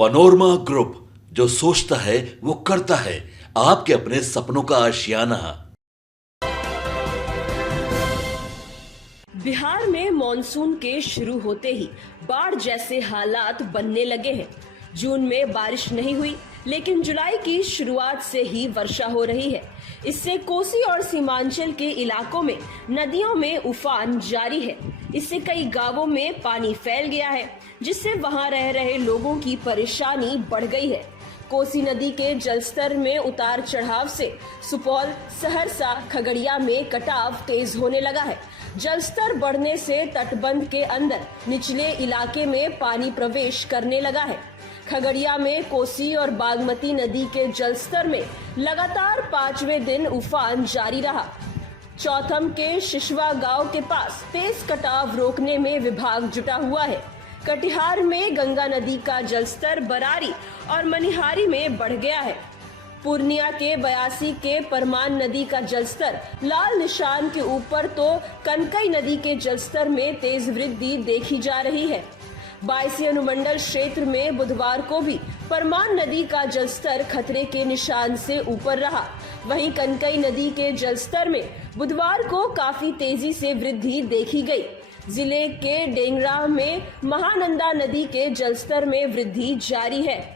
Panorama group, जो सोचता है वो करता है। आपके अपने सपनों का आशियाना। बिहार में मॉनसून के शुरू होते ही बाढ़ जैसे हालात बनने लगे हैं। जून में बारिश नहीं हुई, लेकिन जुलाई की शुरुआत से ही वर्षा हो रही है। इससे कोसी और सीमांचल के इलाकों में नदियों में उफान जारी है। इससे कई गांवों में पानी फैल गया है, जिससे वहां रह रहे लोगों की परेशानी बढ़ गई है। कोसी नदी के जलस्तर में उतार चढ़ाव से सुपौल, सहरसा, खगड़िया में कटाव तेज होने लगा है। जलस्तर बढ़ने से तटबंध के अंदर निचले इलाके में पानी प्रवेश करने लगा है। खगड़िया में कोसी और बागमती नदी के जलस्तर में लगातार 5वें दिन उफान जारी रहा। चौथम के शिशवा गांव के पास तेज कटाव रोकने में विभाग जुटा हुआ है। कटिहार में गंगा नदी का जलस्तर बरारी और मनिहारी में बढ़ गया है। पूर्णिया के 82 के परमान नदी का जलस्तर लाल निशान के ऊपर, तो कनकई नदी के जलस्तर में तेज वृद्धि देखी जा रही है। 22 अनुमंडल क्षेत्र में बुधवार को भी परमान नदी का जलस्तर खतरे के निशान से ऊपर रहा। वहीं कनकई नदी के जलस्तर में बुधवार को काफी तेजी से वृद्धि देखी गई। जिले के डेंगरा में महानंदा नदी के जलस्तर में वृद्धि जारी है।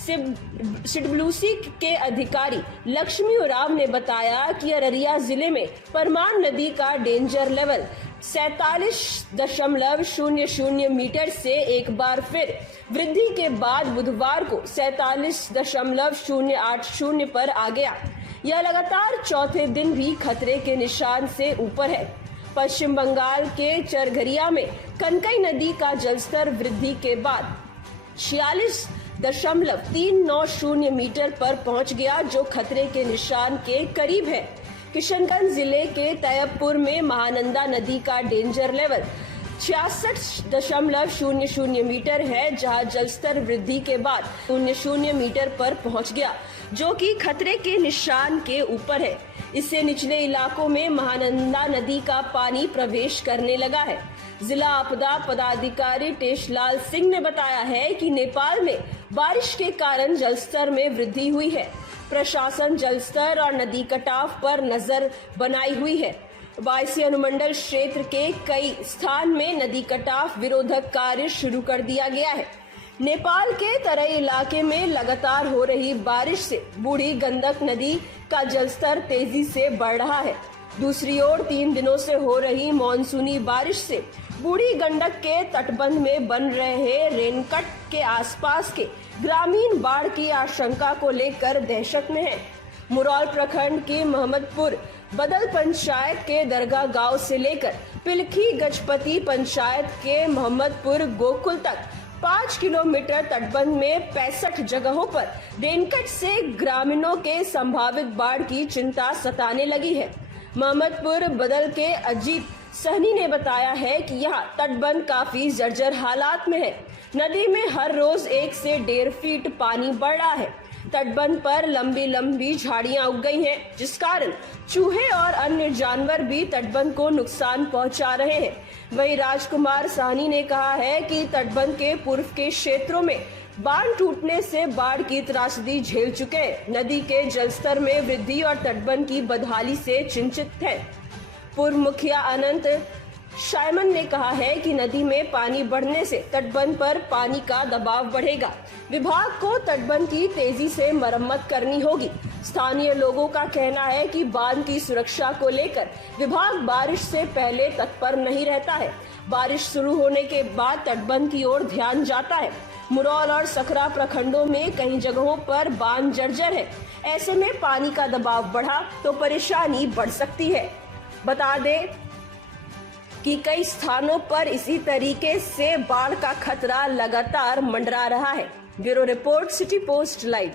सिडब्ल्यूसी के अधिकारी लक्ष्मी उराव ने बताया कि अररिया जिले में परमान नदी का डेंजर लेवल 47.00 मीटर से एक बार फिर वृद्धि के बाद बुधवार को 47.080 पर आ गया। यह लगातार चौथे दिन भी खतरे के निशान से ऊपर है। पश्चिम बंगाल के चरघरिया में कनकई नदी का जलस्तर वृद्धि के बाद 46.390 मीटर पर पहुंच गया, जो खतरे के निशान के करीब है। किशनगंज जिले के तैयबपुर में महानंदा नदी का डेंजर लेवल 66.00 मीटर है, जहां जलस्तर वृद्धि के बाद 00 मीटर पर पहुंच गया, जो कि खतरे के निशान के ऊपर है। इससे निचले इलाकों में महानंदा नदी का पानी प्रवेश करने लगा है। जिला आपदा पदाधिकारी टेशलाल सिंह ने बताया है कि नेपाल में बारिश के कारण जलस्तर में वृद्धि हुई है। प्रशासन जलस्तर और नदी कटाव पर नजर बनाई हुई है। 22 अनुमंडल क्षेत्र के कई स्थान में नदी कटाव विरोधक कार्य शुरू कर दिया गया है। नेपाल के तराई इलाके में लगातार हो रही बारिश से बूढ़ी गंडक नदी का जलस्तर तेजी से बढ़ रहा है। दूसरी ओर 3 दिनों से हो रही मानसूनी बारिश से बूढ़ी गंडक के तटबंध में बन रहे रेनकट के आसपास के ग्रामीण बाढ़ की आशंका को लेकर दहशत में हैं। मुरौल प्रखंड के मोहम्मदपुर बदल पंचायत के दरगाह गांव से लेकर पिलखी गजपति पंचायत के मोहम्मदपुर गोकुल तक 5 किलोमीटर तटबंध में 65 जगहों पर रेनकट से ग्रामीणों के संभावित बाढ़ की चिंता सताने लगी है। मोहम्मदपुर बदल के अजीत सहनी ने बताया है कि यहाँ तटबंध काफी जर्जर हालात में है। नदी में हर रोज 1 से 1.5 फीट पानी बढ़ रहा है। तटबंध पर लंबी लंबी झाड़ियां उग गई हैं, जिस कारण चूहे और अन्य जानवर भी तटबंध को नुकसान पहुंचा रहे हैं। वहीं राजकुमार साहनी ने कहा है कि तटबंध के पूर्व के क्षेत्रों में बांध टूटने से बाढ़ की त्रासदी झेल चुके हैं। नदी के जलस्तर में वृद्धि और तटबंध की बदहाली से चिंतित हैं। पूर्व मुखिया अनंत शायमन ने कहा है कि नदी में पानी बढ़ने से तटबंध पर पानी का दबाव बढ़ेगा। विभाग को तटबंध की तेजी से मरम्मत करनी होगी। स्थानीय लोगों का कहना है कि बांध की सुरक्षा को लेकर विभाग बारिश से पहले तत्पर नहीं रहता है। बारिश शुरू होने के बाद तटबंध की ओर ध्यान जाता है। मुरौल और सकरा प्रखंडों में कई जगहों पर बांध जर्जर है। ऐसे में पानी का दबाव बढ़ा तो परेशानी बढ़ सकती है। बता दें कि कई स्थानों पर इसी तरीके से बाढ़ का खतरा लगातार मंडरा रहा है। Bureau report, city post live.